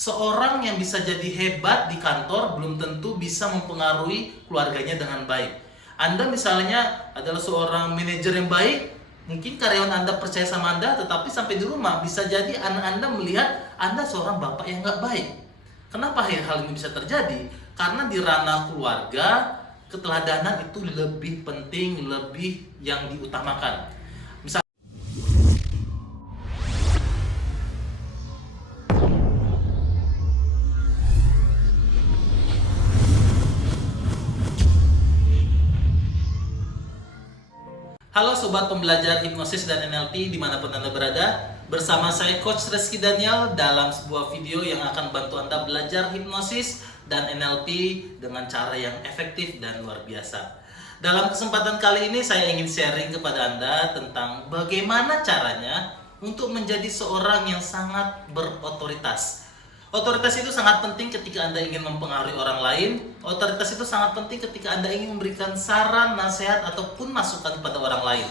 Seorang yang bisa jadi hebat di kantor belum tentu bisa mempengaruhi keluarganya dengan baik. Anda misalnya adalah seorang manajer yang baik, mungkin karyawan Anda percaya sama Anda, tetapi sampai di rumah bisa jadi anak Anda melihat Anda seorang bapak yang nggak baik. Kenapa hal ini bisa terjadi? Karena di ranah keluarga, keteladanan itu lebih penting, lebih yang diutamakan. Halo Sobat Pembelajar Hipnosis dan NLP dimanapun Anda berada. Bersama saya Coach Reski Daniel dalam sebuah video yang akan bantu Anda belajar hipnosis dan NLP dengan cara yang efektif dan luar biasa. Dalam kesempatan kali ini saya ingin sharing kepada Anda tentang bagaimana caranya untuk menjadi seorang yang sangat berotoritas. Otoritas itu sangat penting ketika Anda ingin mempengaruhi orang lain. Otoritas itu sangat penting ketika Anda ingin memberikan saran, nasihat, ataupun masukan kepada orang lain.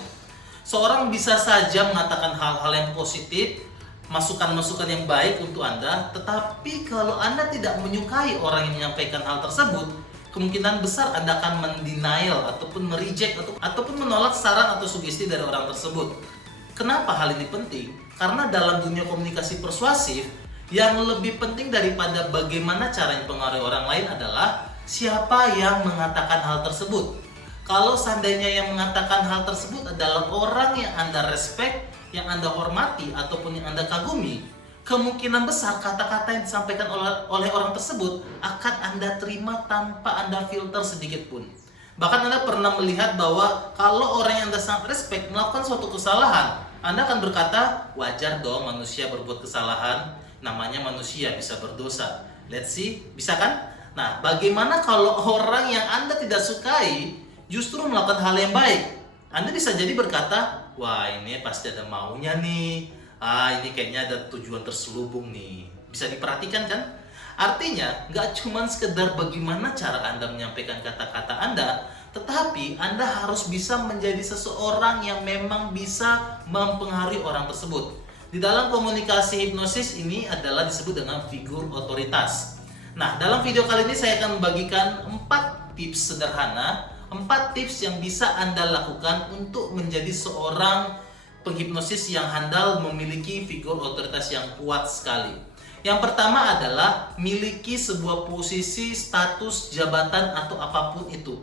Seorang bisa saja mengatakan hal-hal yang positif, masukan-masukan yang baik untuk Anda, tetapi kalau Anda tidak menyukai orang yang menyampaikan hal tersebut, kemungkinan besar Anda akan mendenial ataupun mereject ataupun menolak saran atau sugesti dari orang tersebut. Kenapa hal ini penting? Karena dalam dunia komunikasi persuasif, yang lebih penting daripada bagaimana cara mempengaruhi orang lain adalah siapa yang mengatakan hal tersebut. Kalau seandainya yang mengatakan hal tersebut adalah orang yang Anda respect, yang Anda hormati, ataupun yang Anda kagumi, kemungkinan besar kata-kata yang disampaikan oleh orang tersebut akan Anda terima tanpa Anda filter sedikit pun. Bahkan Anda pernah melihat bahwa kalau orang yang Anda sangat respect melakukan suatu kesalahan, Anda akan berkata, wajar dong manusia berbuat kesalahan, namanya manusia bisa berdosa. Let's see, bisa kan? Nah, bagaimana kalau orang yang Anda tidak sukai justru melakukan hal yang baik? Anda bisa jadi berkata, wah ini pasti ada maunya nih. Ini kayaknya ada tujuan terselubung nih. Bisa diperhatikan kan? Artinya, nggak cuma sekedar bagaimana cara Anda menyampaikan kata-kata Anda, tetapi Anda harus bisa menjadi seseorang yang memang bisa mempengaruhi orang tersebut. Di dalam komunikasi hipnosis ini adalah disebut dengan figur otoritas. Nah, dalam video kali ini saya akan membagikan 4 tips sederhana, 4 tips yang bisa Anda lakukan untuk menjadi seorang penghipnosis yang handal memiliki figur otoritas yang kuat sekali. Yang pertama adalah miliki sebuah posisi, status, jabatan, atau apapun itu.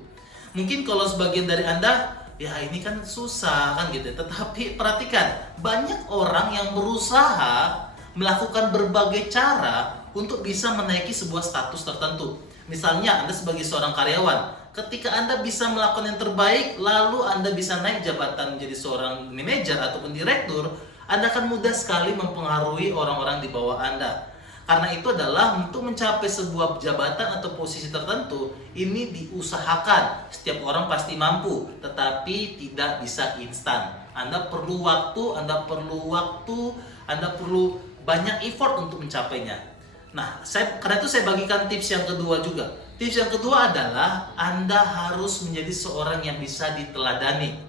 Mungkin kalau sebagian dari Anda, ya ini kan susah kan gitu. Tetapi perhatikan, banyak orang yang berusaha melakukan berbagai cara untuk bisa menaiki sebuah status tertentu. Misalnya Anda sebagai seorang karyawan, ketika Anda bisa melakukan yang terbaik, lalu Anda bisa naik jabatan menjadi seorang manajer ataupun direktur, Anda akan mudah sekali mempengaruhi orang-orang di bawah Anda. Karena itu adalah untuk mencapai sebuah jabatan atau posisi tertentu, ini diusahakan. Setiap orang pasti mampu, tetapi tidak bisa instan. Anda perlu waktu, Anda perlu banyak effort untuk mencapainya. Nah, karena itu saya bagikan tips yang kedua juga. Tips yang kedua adalah Anda harus menjadi seorang yang bisa diteladani.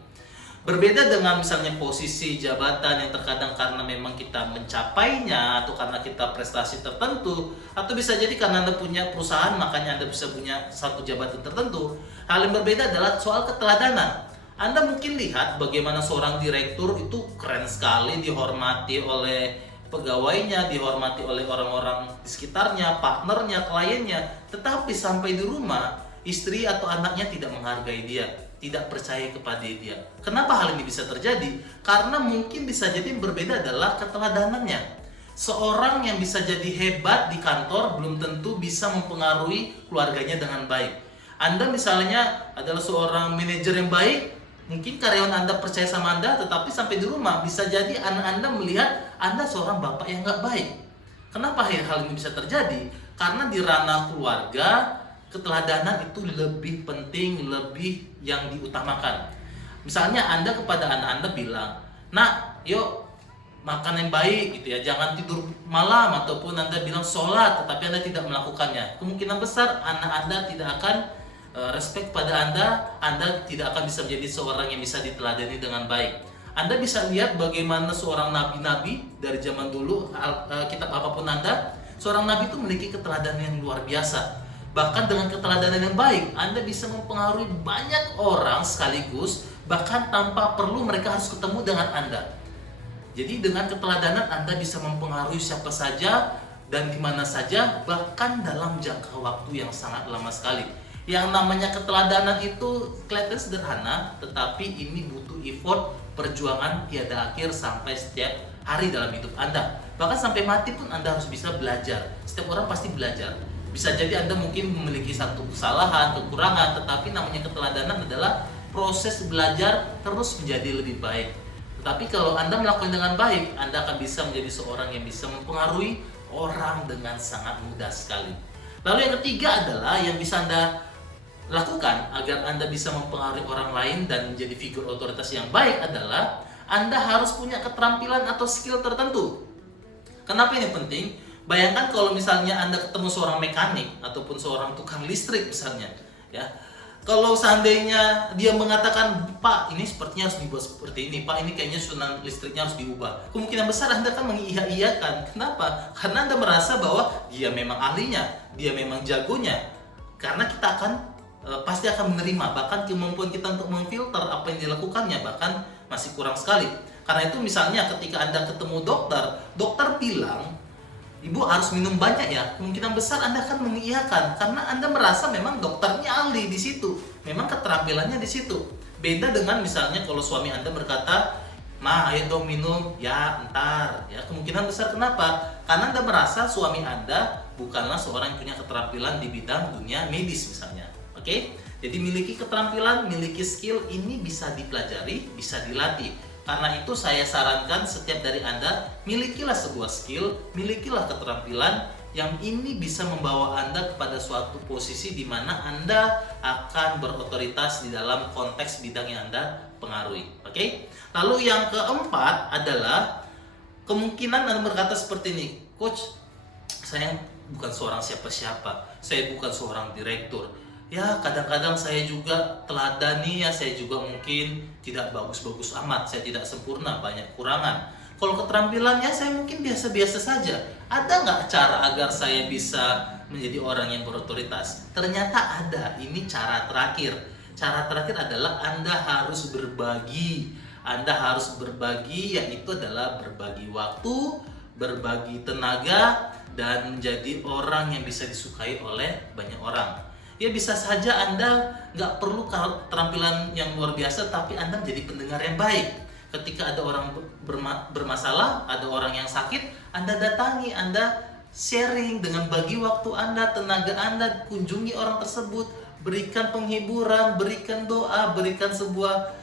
Berbeda dengan misalnya posisi jabatan yang terkadang karena memang kita mencapainya atau karena kita prestasi tertentu, atau bisa jadi karena Anda punya perusahaan makanya Anda bisa punya satu jabatan tertentu. Hal yang berbeda adalah soal keteladanan. Anda mungkin lihat bagaimana seorang direktur itu keren sekali, dihormati oleh pegawainya, dihormati oleh orang-orang di sekitarnya, partnernya, kliennya, tetapi sampai di rumah istri atau anaknya tidak menghargai dia, tidak percaya kepada dia. Kenapa hal ini bisa terjadi? Karena mungkin bisa jadi yang berbeda adalah keteladanannya. Seorang yang bisa jadi hebat di kantor belum tentu bisa mempengaruhi keluarganya dengan baik. Anda misalnya adalah seorang manajer yang baik, mungkin karyawan Anda percaya sama Anda, tetapi sampai di rumah bisa jadi anak Anda melihat Anda seorang bapak yang nggak baik. Kenapa hal ini bisa terjadi? Karena di ranah keluarga, keteladanan itu lebih penting, lebih yang diutamakan. Misalnya Anda kepada anak Anda bilang, nak, yuk makan yang baik gitu ya, jangan tidur malam, ataupun Anda bilang sholat tetapi Anda tidak melakukannya. Kemungkinan besar anak Anda tidak akan respect pada Anda tidak akan bisa menjadi seorang yang bisa diteladani dengan baik. Anda bisa lihat bagaimana seorang nabi-nabi dari zaman dulu, kitab apapun Anda, Seorang nabi itu memiliki keteladanan yang luar biasa. Bahkan dengan keteladanan yang baik, Anda bisa mempengaruhi banyak orang sekaligus, bahkan tanpa perlu mereka harus ketemu dengan Anda. Jadi dengan keteladanan Anda bisa mempengaruhi siapa saja dan di mana saja, bahkan dalam jangka waktu yang sangat lama sekali. Yang namanya keteladanan itu kelihatan sederhana, tetapi ini butuh effort, perjuangan tiada akhir sampai setiap hari dalam hidup Anda. Bahkan sampai mati pun Anda harus bisa belajar. Setiap orang pasti belajar. Bisa jadi Anda mungkin memiliki satu kesalahan, kekurangan, tetapi namanya keteladanan adalah proses belajar terus menjadi lebih baik. Tetapi kalau Anda melakukan dengan baik, Anda akan bisa menjadi seorang yang bisa mempengaruhi orang dengan sangat mudah sekali. Lalu yang ketiga adalah yang bisa Anda lakukan agar Anda bisa mempengaruhi orang lain dan menjadi figur otoritas yang baik adalah Anda harus punya keterampilan atau skill tertentu. Kenapa ini penting? Bayangkan kalau misalnya Anda ketemu seorang mekanik ataupun seorang tukang listrik misalnya, ya. Kalau seandainya dia mengatakan, Pak, ini sepertinya harus dibuat seperti ini, Pak, ini kayaknya susunan listriknya harus diubah. Kemungkinan besar Anda akan mengiyakan. Kenapa? Karena Anda merasa bahwa dia memang ahlinya, dia memang jagonya. Karena kita akan pasti akan menerima, bahkan kemampuan kita untuk memfilter apa yang dilakukannya bahkan masih kurang sekali. Karena itu misalnya ketika Anda ketemu dokter bilang, Ibu harus minum banyak ya, kemungkinan besar Anda akan mengiyakan karena Anda merasa memang dokternya ahli di situ, memang keterampilannya di situ. Beda dengan misalnya kalau suami Anda berkata, Ma, ayo dong minum, ya entar. Ya, kemungkinan besar kenapa? Karena Anda merasa suami Anda bukanlah seorang yang punya keterampilan di bidang dunia medis misalnya. Oke? Jadi miliki keterampilan, miliki skill ini bisa dipelajari, bisa dilatih. Karena itu saya sarankan setiap dari Anda milikilah sebuah skill, milikilah keterampilan yang ini bisa membawa Anda kepada suatu posisi di mana Anda akan berotoritas di dalam konteks bidang yang Anda pengaruhi. Oke? Lalu yang keempat adalah kemungkinan Anda berkata seperti ini, Coach, saya bukan seorang siapa-siapa, saya bukan seorang direktur. Ya, kadang-kadang saya juga teladani, ya saya juga mungkin tidak bagus-bagus amat, saya tidak sempurna, banyak kurangan. Kalau keterampilannya saya mungkin biasa-biasa saja. Ada nggak cara agar saya bisa menjadi orang yang berotoritas? Ternyata ada, ini cara terakhir. Cara terakhir adalah Anda harus berbagi. Anda harus berbagi, yaitu adalah berbagi waktu, berbagi tenaga, dan menjadi orang yang bisa disukai oleh banyak orang. Ya bisa saja Anda nggak perlu keterampilan yang luar biasa, tapi Anda menjadi pendengar yang baik. Ketika ada orang bermasalah, ada orang yang sakit, Anda datangi, Anda sharing dengan bagi waktu Anda, tenaga Anda, kunjungi orang tersebut, berikan penghiburan, berikan doa, berikan sebuah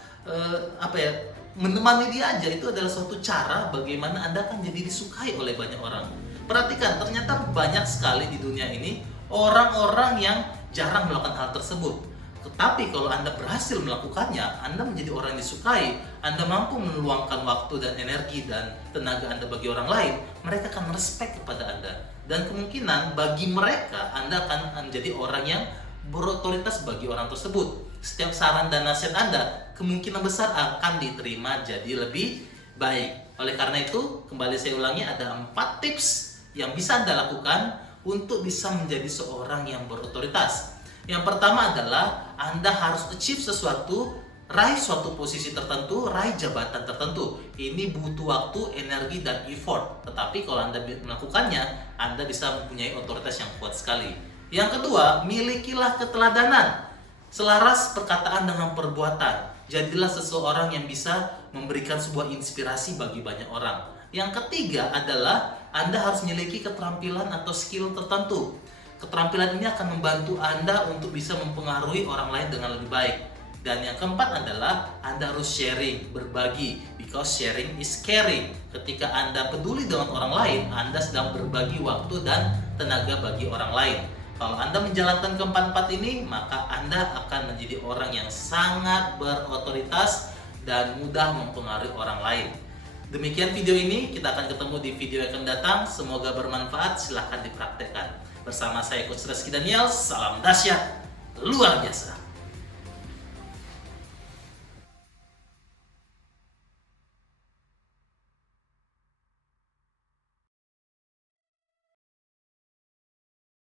menemani dia aja. Itu adalah suatu cara bagaimana Anda akan jadi disukai oleh banyak orang. Perhatikan, ternyata banyak sekali di dunia ini orang-orang yang jarang melakukan hal tersebut. Tetapi kalau Anda berhasil melakukannya, Anda menjadi orang yang disukai, Anda mampu meluangkan waktu dan energi dan tenaga Anda bagi orang lain, mereka akan respect kepada Anda. Dan kemungkinan bagi mereka, Anda akan menjadi orang yang berotoritas bagi orang tersebut. Setiap saran dan nasihat Anda, kemungkinan besar akan diterima jadi lebih baik. Oleh karena itu, kembali saya ulangi, ada 4 tips yang bisa Anda lakukan untuk bisa menjadi seorang yang berotoritas. Yang pertama adalah Anda harus achieve sesuatu, raih suatu posisi tertentu, raih jabatan tertentu. Ini butuh waktu, energi, dan effort. Tetapi kalau Anda melakukannya, Anda bisa mempunyai otoritas yang kuat sekali. Yang kedua, milikilah keteladanan. Selaras perkataan dengan perbuatan. Jadilah seseorang yang bisa memberikan sebuah inspirasi bagi banyak orang. Yang ketiga adalah Anda harus memiliki keterampilan atau skill tertentu. Keterampilan ini akan membantu Anda untuk bisa mempengaruhi orang lain dengan lebih baik. Dan yang keempat adalah Anda harus sharing, berbagi. Because sharing is caring. Ketika Anda peduli dengan orang lain, Anda sedang berbagi waktu dan tenaga bagi orang lain. Kalau Anda menjalankan keempat-empat ini, maka Anda akan menjadi orang yang sangat berotoritas dan mudah mempengaruhi orang lain. Demikian video ini, kita akan ketemu di video yang akan datang. Semoga bermanfaat, silahkan dipraktekkan. Bersama saya Coach Reski Daniel, salam dahsyat luar biasa.